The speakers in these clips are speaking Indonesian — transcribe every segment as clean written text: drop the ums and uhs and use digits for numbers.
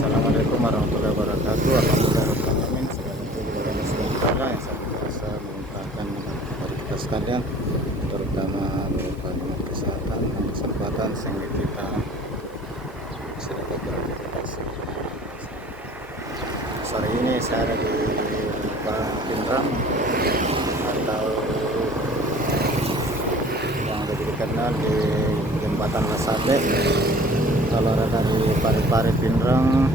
Assalamualaikum warahmatullahi wabarakatuh. Alhamdulillahirrahmanirrahim. Segala puji bagi Allah Subhanahu wa taala yang senantiasa melimpahkan kepada kita sekalian, terutama berupa nikmat kesehatan dan kesempatan sehingga kita bisa dapat beraktivitas. Sore ini saya ada di Pindrang atau yang lebih dikenal di Jembatan Lasate. Kalau dari Parepare Pindrang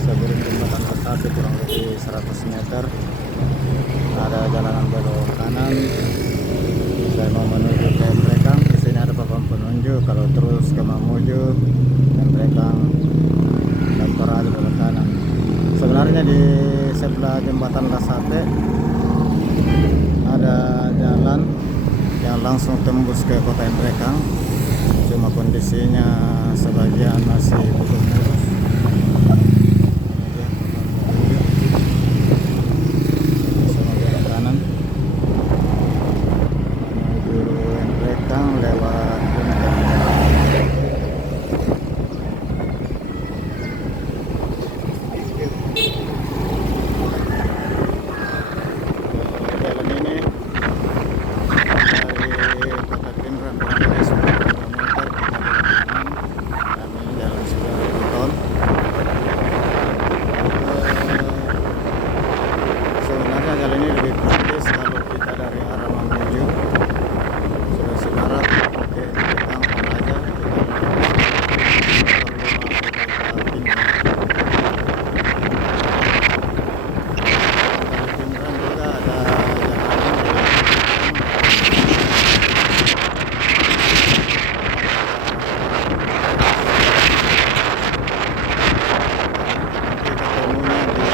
sebelum Jembatan Lasate kurang lebih 100 meter ada jalanan belok kanan. Saya mau menuju ke Embrekang. Di sini ada papan penunjuk. Kalau terus ke Mamuju, Embrekang dan Toraja belok kanan. Sebenarnya di sebelah Jembatan Lasate ada jalan yang langsung tembus ke kota Embrekang. Cuma kondisinya sebagian masih belum mulus. Sama belok kanan menuju Embrekang lewat Bunten. Jalan ini dari kota Pindrang kurang lebih 10 km. Kami jalan sudah beton. Sebenarnya jalan ini lebih praktis kalau kita dari arah Mamuju Sulawesi Barat ke Embrekang Toraja, kita perlu masuk ke Pindrang. Dari Pindrang juga ada jalan ketemunya di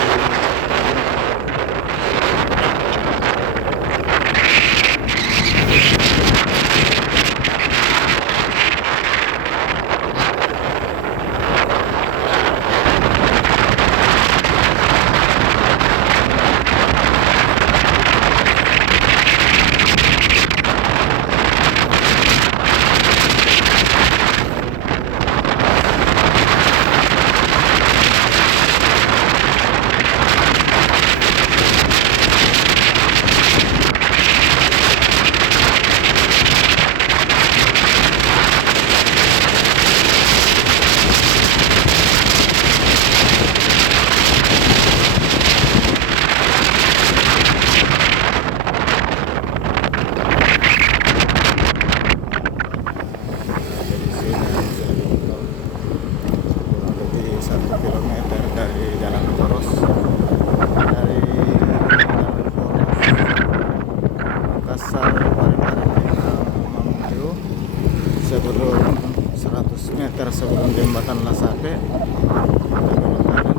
kurang lebih 1 kilometer dari jalan poros, dari jalan poros Makassar Parepare Pindrang Mamuju sebelum 100 meter sebelum Jembatan Lasate kita belok kanan.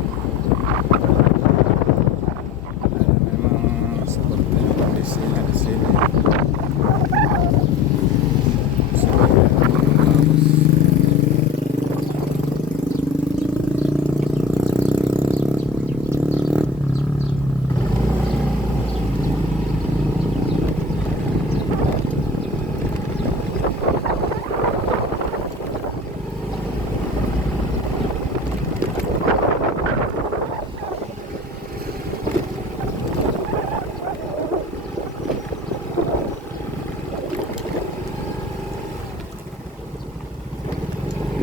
Dan memang seperti kondisinya di sini. Sebagian bagus.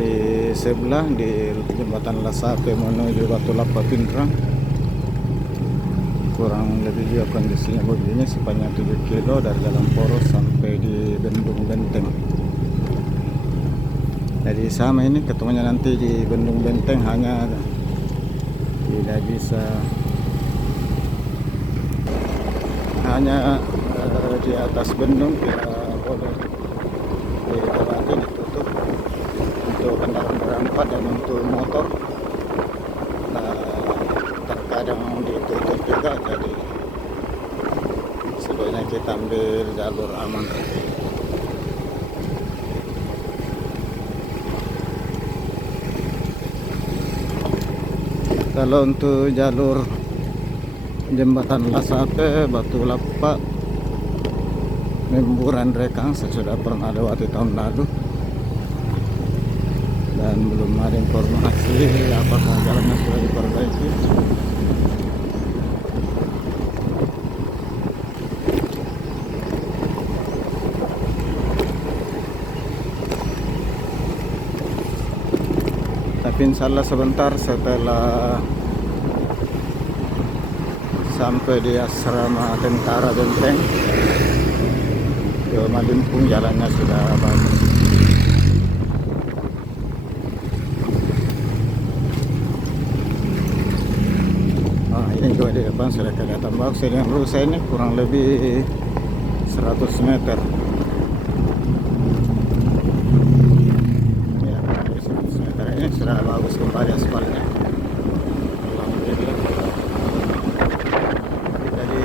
Di sebelah di rute Jembatan Lasate menuju Batu Lapa Pindrang kurang lebih juga kondisinya begini sepanjang 7 kilo dari jalan poros sampai di Bendung Benteng. Jadi sama ini ketemunya nanti di Bendung Benteng, hanya tidak bisa hanya di atas bendung tidak boleh dilewati, ditutup untuk kendaraan berempat dan untuk motor. Nah, terkadang ditutup juga, jadi sebaiknya kita ambil jalur aman. Kalau untuk jalur Jembatan Lasate Batu Lapa Memburan Rekang saya sudah pernah lewati tahun lalu, dan dan belum ada informasi apakah jalannya sudah diperbaiki. Tapi insya Allah sebentar setelah sampai di asrama tentara Benteng ke Malimpung jalannya sudah bagus. Ini juga di depan sudah kelihatan bagus. Dengan rusa ini kurang lebih 100 meter. Ya, kurang lebih 100 meter. Ini sudah bagus kembali aspalnya. Alhamdulillah. Jadi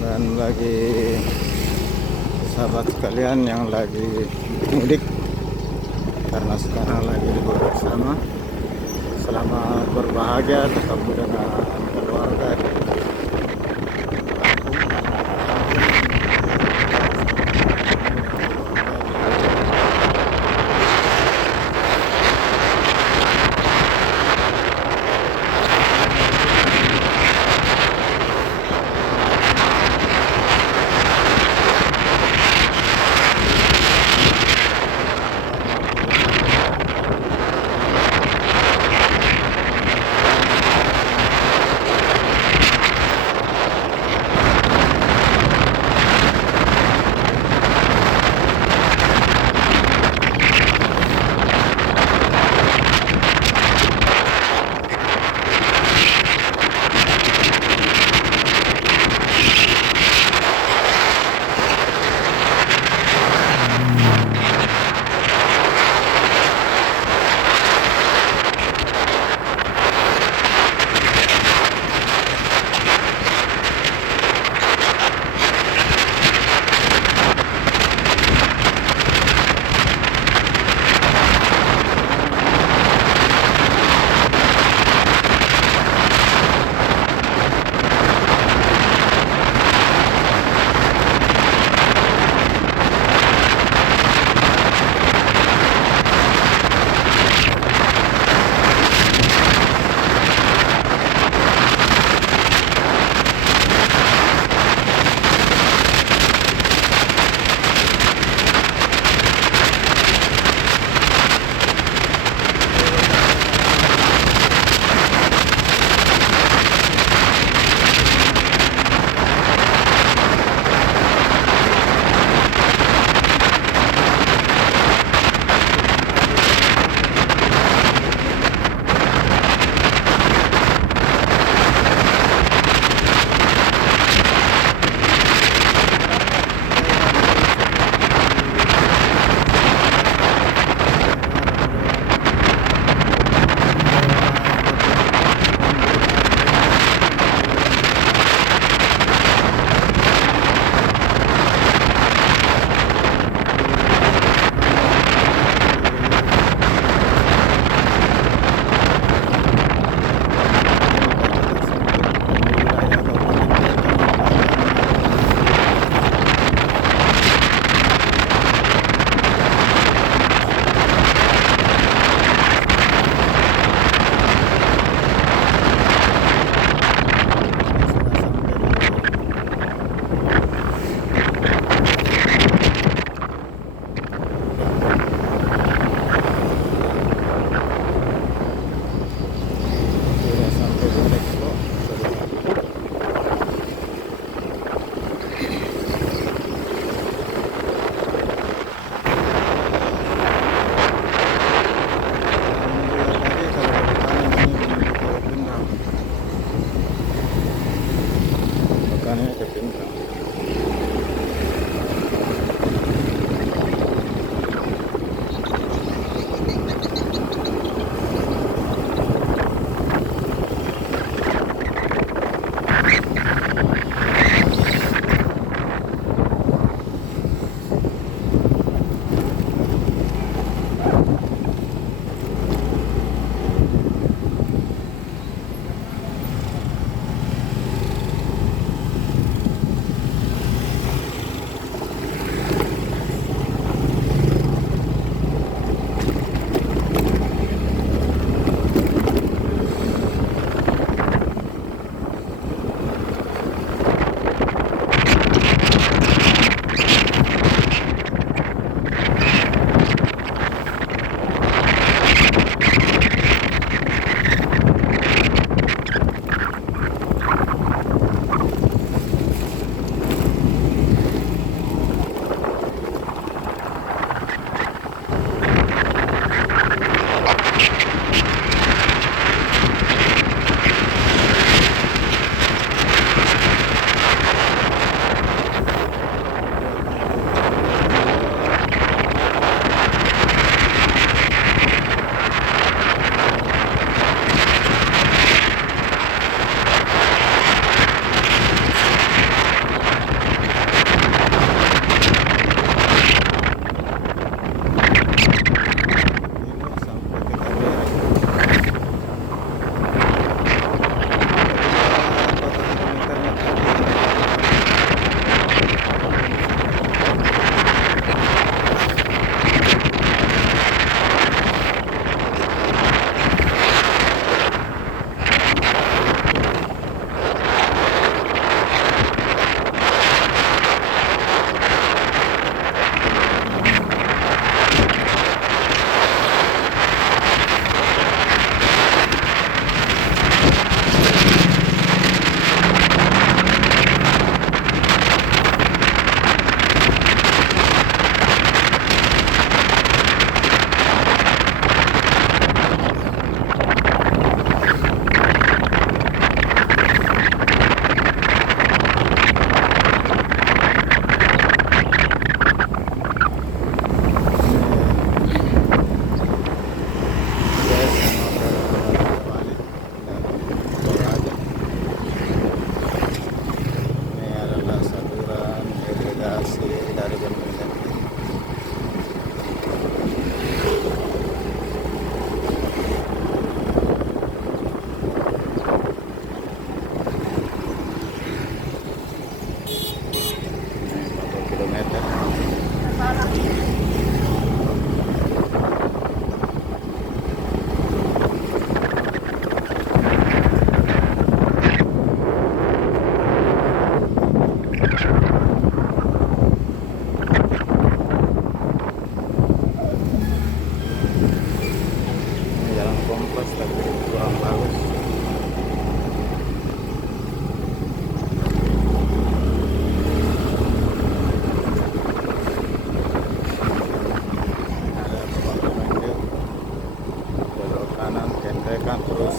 dan bagi sahabat sekalian yang lagi mudik karena sekarang lagi libur bersama, selamat berbahagia, tetap dengan keluarga.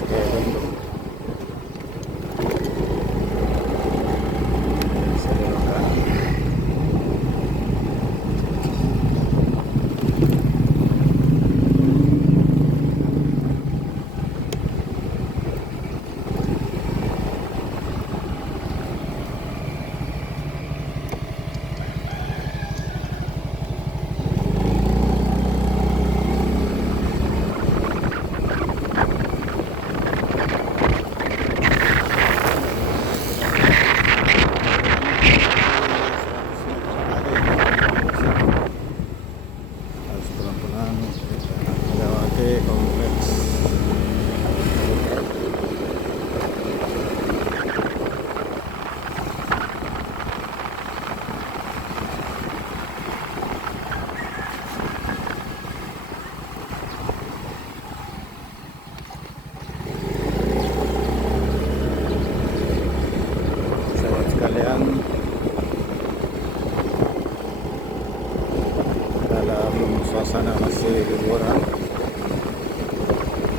kayak gitu. Bisa dimakan. Harus pelan-pelan kita melewati kompleks. Sahabat sekalian, dalam suasana masih liburan,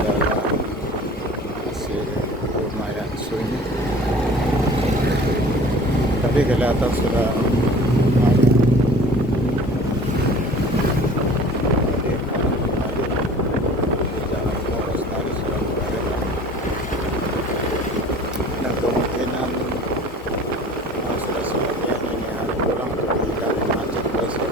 dalam masih lumayan sunyi, tapi kelihatan sudah lumayan di jalan poros tadi sudah mulai ramai. Dan kemungkinan sudah sebagian ini hari pulang dari macet besok.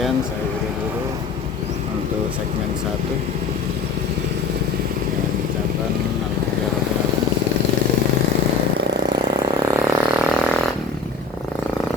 sekian saya beri dulu untuk segmen 1.